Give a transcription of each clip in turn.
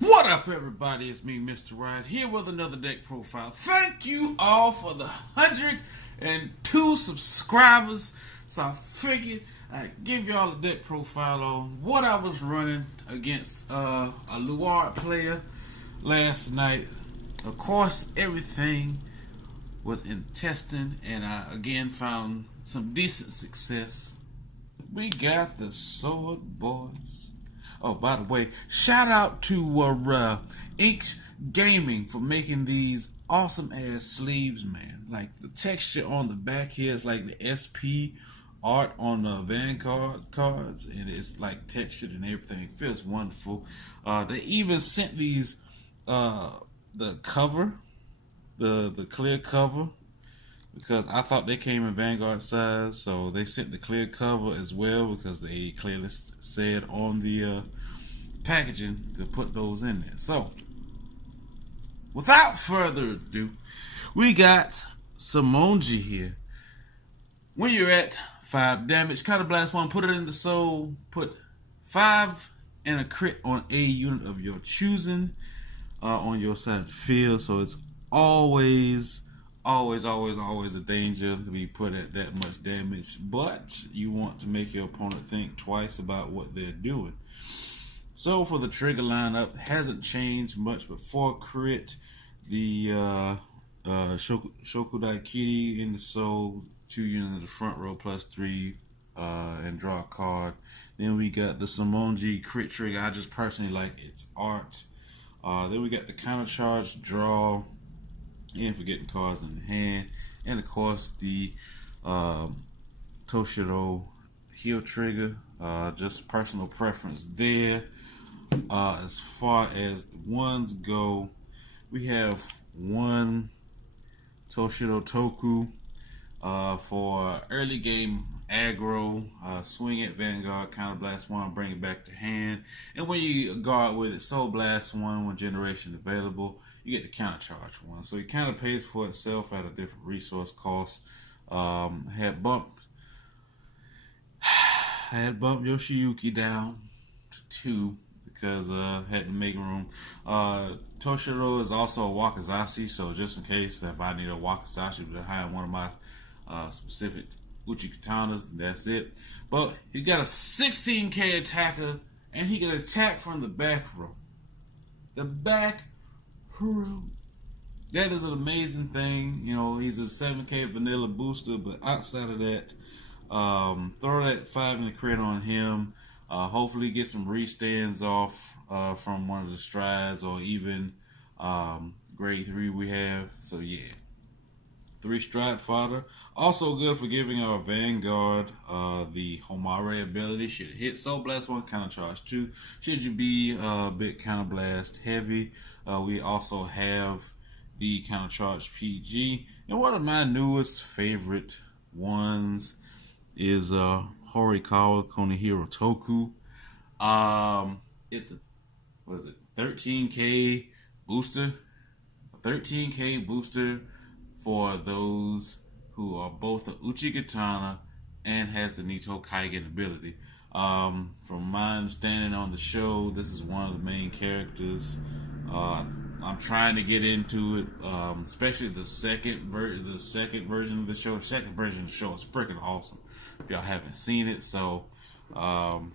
What up, everybody? It's me, Mr. Ride, here with another deck profile. Thank you all for the 102 subscribers. So I figured I'd give y'all a deck profile on what I was running against a Luard player last night. Of course, everything was in testing, and I again found some decent success. We got the Sword Boys. Oh, by the way, shout out to Inks Gaming for making these awesome ass sleeves, man. Like the texture on the back here is like the SP art on the Vanguard cards, and it's like textured and everything. It feels wonderful. They even sent these the cover, the clear cover, because I thought they came in Vanguard size, so they sent the clear cover as well because they clearly said on the packaging to put those in there. So, without further ado, we got Simonji here. When you're at 5 damage, counterblast 1, put it in the soul, put 5 and a crit on a unit of your choosing on your side of the field, so it's always a danger to be put at that much damage, but you want to make your opponent think twice about what they're doing. So for the trigger lineup, hasn't changed much, but for crit, the Shokudai Kitty in the soul, 2 units in the front row plus 3, and draw a card. Then we got the Simonji crit trigger. I just personally like its art. Then we got the counter charge, draw, and for getting cards in the hand, and of course the Toshiro heal trigger. Just personal preference there. As far as the ones go, we have one Toshiro Toku for early game aggro, swing at Vanguard, counter blast 1, bring it back to hand, and when you guard with it, soul blast 1 generation available, you get the counter charge 1. So it kind of pays for itself at a different resource cost. Had bumped Yoshiyuki down to 2 because had to make room. Toshiro is also a Wakizashi, so just in case if I need a Wakizashi behind one of my specific Uchi Katanas, that's it. But he got a 16k attacker, and he can attack from the back row. The back row. That is an amazing thing. You know, he's a 7k vanilla booster, but outside of that, throw that 5 in the crit on him. Hopefully get some restands off from one of the strides, or even grade 3 we have. So yeah, 3 stride fodder. Also good for giving our Vanguard the Homare ability. Should it hit Soul Blast 1, counter charge 2. Should you be a bit counter blast heavy, we also have the counter charge PG. And one of my newest favorite ones is Horikawa Konehiro Toku. It's a 13k booster. A 13k booster for those who are both an Uchigatana and has the Nito Kaigen ability. From my understanding on the show, this is one of the main characters. I'm trying to get into it, especially the second version of the show. The second version of the show is freaking awesome. If y'all haven't seen it, so I'll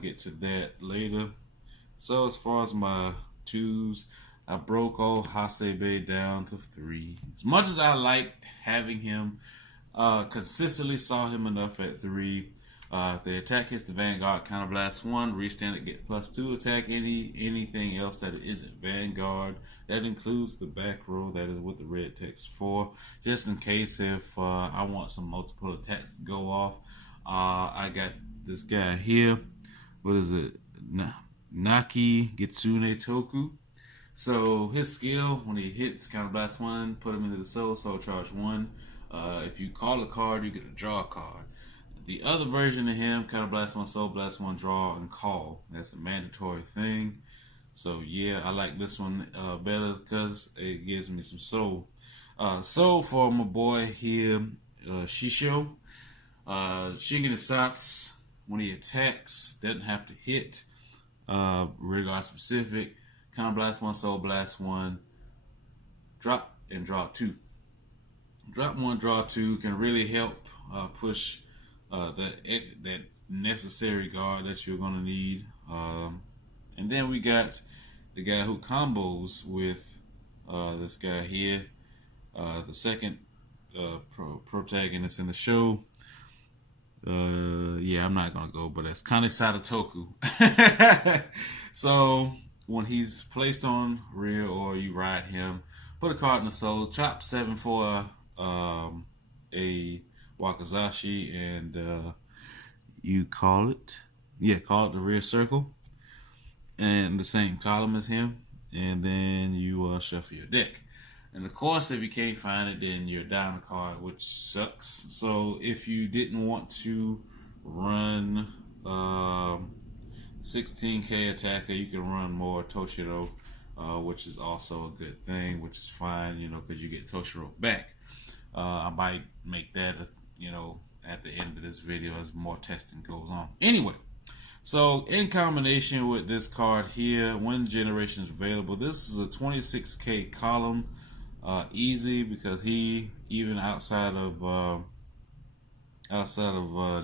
get to that later. So as far as my 2s, I broke old Hasebe down to 3. As much as I liked having him, consistently saw him enough at 3. If the attack hits the Vanguard, counter blast 1, restand it, get +2 attack anything else that isn't Vanguard. That includes the back row, that is what the red text for. Just in case if I want some multiple attacks to go off. I got this guy here. What is it? Naki Gitsune Toku. So his skill, when he hits counter blast 1, put him into the soul charge 1. If you call a card, you get to draw a card. The other version of him, counter blast 1, soul blast 1, draw and call. That's a mandatory thing. So yeah, I like this one better because it gives me some soul. So for my boy here, Shisho, Shingen when he attacks, doesn't have to hit regard specific. Counter Blast 1, Soul Blast 1, drop and draw 2. Drop 1, draw 2 can really help push that necessary guard that you're going to need. And then we got the guy who combos with this guy here, the second protagonist in the show. Yeah, I'm not gonna go, but that's Kanesada Toku. So when he's placed on rear or you ride him, put a card in the soul, chop 7 for a Wakizashi, and you call it the rear circle, and the same column as him, and then you shuffle your deck. And of course, if you can't find it, then you're down a card, which sucks. So if you didn't want to run 16k attacker, you can run more Toshiro, which is also a good thing, which is fine, because you get Toshiro back. I might make that, at the end of this video as more testing goes on. Anyway, so in combination with this card here, when generation is available, this is a 26k column. Easy, because he, even outside of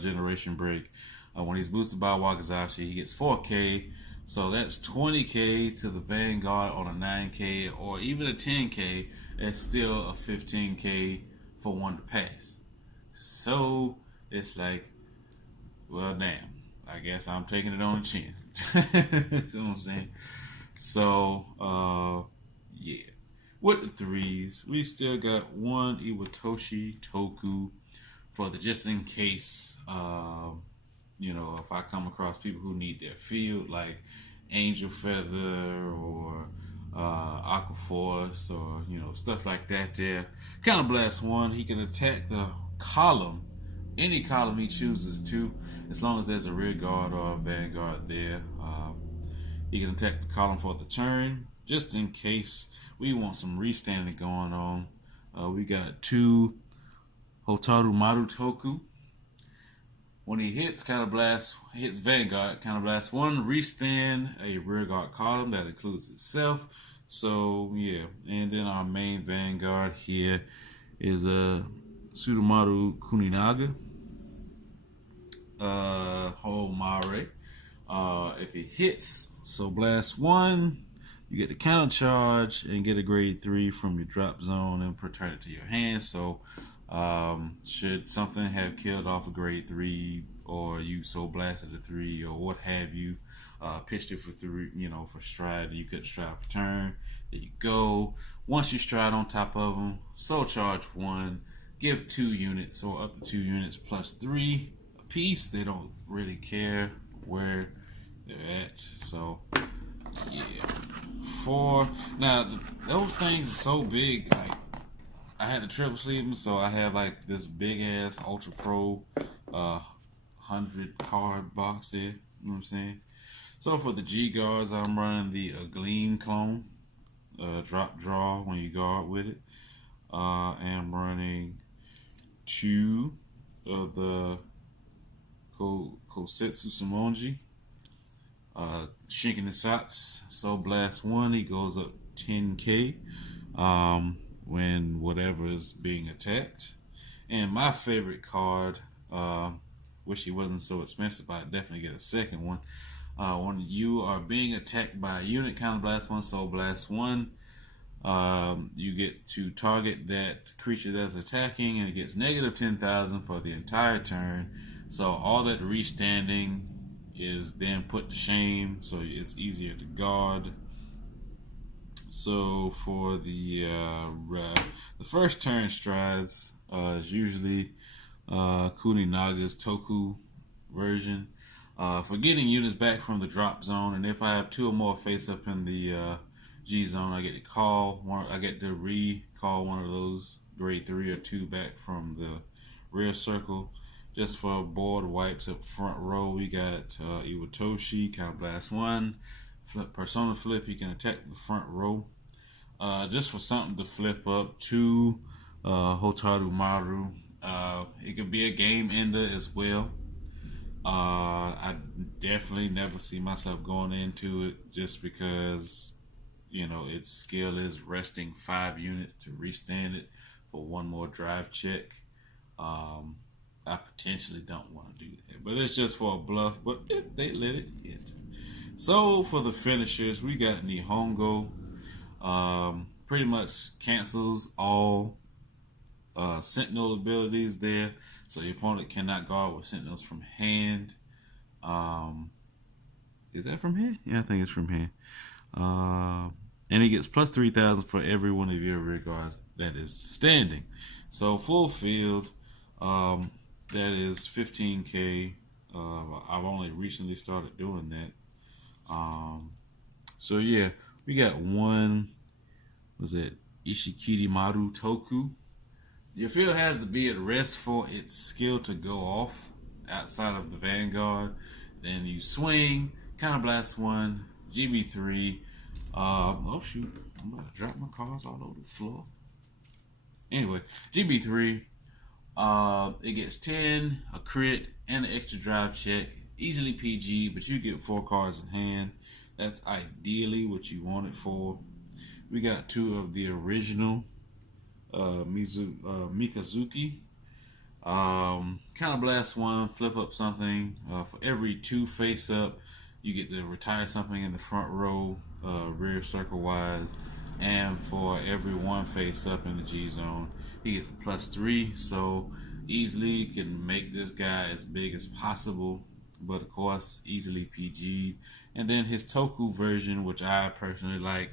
generation break, when he's boosted by Wakizashi, he gets 4k. So that's 20k to the Vanguard on a 9k, or even a 10k. It's still a 15k for one to pass. So it's like, well, damn, I guess I'm taking it on the chin. You know what I'm saying? So yeah. With the threes, we still got one Iwatoshi Toku for the just in case, if I come across people who need their field, like Angel Feather or Aqua Force, or stuff like that. There, Counter Blast 1, he can attack the column, any column he chooses to, as long as there's a rear guard or a vanguard there. He can attack the column for the turn, just in case we want some restanding going on. We got 2 Hotaru Maru Toku. When he hits Vanguard, Counter Blast 1, restand a rear guard column that includes itself. So yeah, and then our main Vanguard here is Sudomaru Kuninaga, Homare. If he hits, so Blast 1, you get the counter charge and get a grade 3 from your drop zone and return it to your hand. So should something have killed off a grade 3, or you so blasted a 3, or what have you, pitched it for 3, for stride, you could stride for turn. There you go. Once you stride on top of them, soul charge 1, give 2 units or up to 2 units plus 3 a piece. They don't really care where they're at. So yeah. 4. Now those things are so big. Like, I had to triple sleeve them, so I have like this big ass Ultra Pro 100 card box there. You know what I'm saying? So for the G guards, I'm running the Gleam clone, drop draw when you guard with it. I'm running 2 of the Kosetsu Sumonji. Shinken Sats, so Blast 1, he goes up 10k when whatever is being attacked. And my favorite card, wish he wasn't so expensive, but I'd definitely get a second one. When you are being attacked by a unit, Counter Blast 1, Soul Blast 1, you get to target that creature that's attacking, and it gets negative 10,000 for the entire turn. So all that restanding is then put to shame, so it's easier to guard. So for the first turn strides is usually Kuninaga's Toku version. For getting units back from the drop zone, and if I have 2 or more face up in the G zone, I get to recall one of those grade 3 or 2 back from the rear circle. Just for board wipes up front row, we got Iwatoshi, Counter Blast 1, Persona Flip, you can attack the front row. Just for something to flip up, 2 Hotaru Maru. It could be a game ender as well. I definitely never see myself going into it, just because its skill is resting 5 units to restand it for one more drive check. I potentially don't want to do that, but it's just for a bluff. But if they let it hit, so for the finishers, we got Nihongo. Pretty much cancels all Sentinel abilities there, so your opponent cannot guard with Sentinels from hand. Is that from hand? Yeah, I think it's from hand. And he gets plus 3,000 for every one of your rear guards that is standing. So full field, that is 15K. I've only recently started doing that. So yeah, we got one. Was it Ishikirimaru Toku? Your field has to be at rest for its skill to go off outside of the Vanguard. Then you swing, counterblast 1, GB3. Oh shoot, I'm about to drop my cards all over the floor. Anyway, GB3. It gets 10, a crit, and an extra drive check. Easily PG, but you get 4 cards in hand. That's ideally what you want it for. We got 2 of the original Mikazuki. Counterblast 1, flip up something. For every 2 face up, you get to retire something in the front row, rear circle wise. And for every 1 face up in the G zone, he gets a plus 3. So easily can make this guy as big as possible, but of course easily PG. And then his Toku version, which I personally like,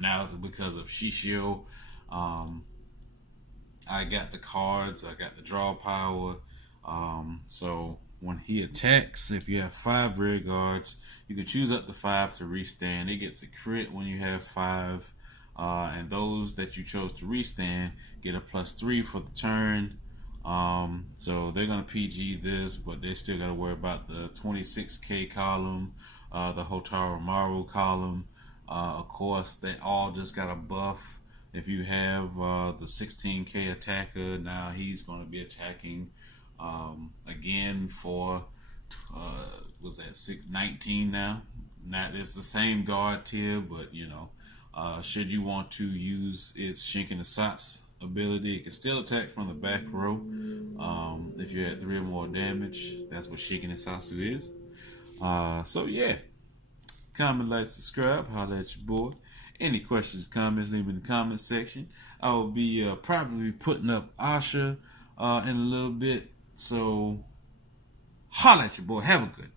now because of Shishio. I got the cards, I got the draw power. So when he attacks, if you have 5 rear guards, you can choose up to 5 to restand. It gets a crit when you have 5. And those that you chose to restand get a plus 3 for the turn. So they're going to PG this, but they still got to worry about the 26K column, the Hotaru Maru column. Of course, they all just got a buff. If you have the 16K attacker, now he's going to be attacking again for, was that 619 now? Now it's the same guard tier, but should you want to use its Shinken Asatsu ability, it can still attack from the back row. If you're at 3 or more damage, that's what Shinken Asatsu is. So yeah. Comment, like, subscribe, holla at your boy. Any questions, comments, leave in the comment section. I will be probably putting up Asha in a little bit. So holla at your boy. Have a good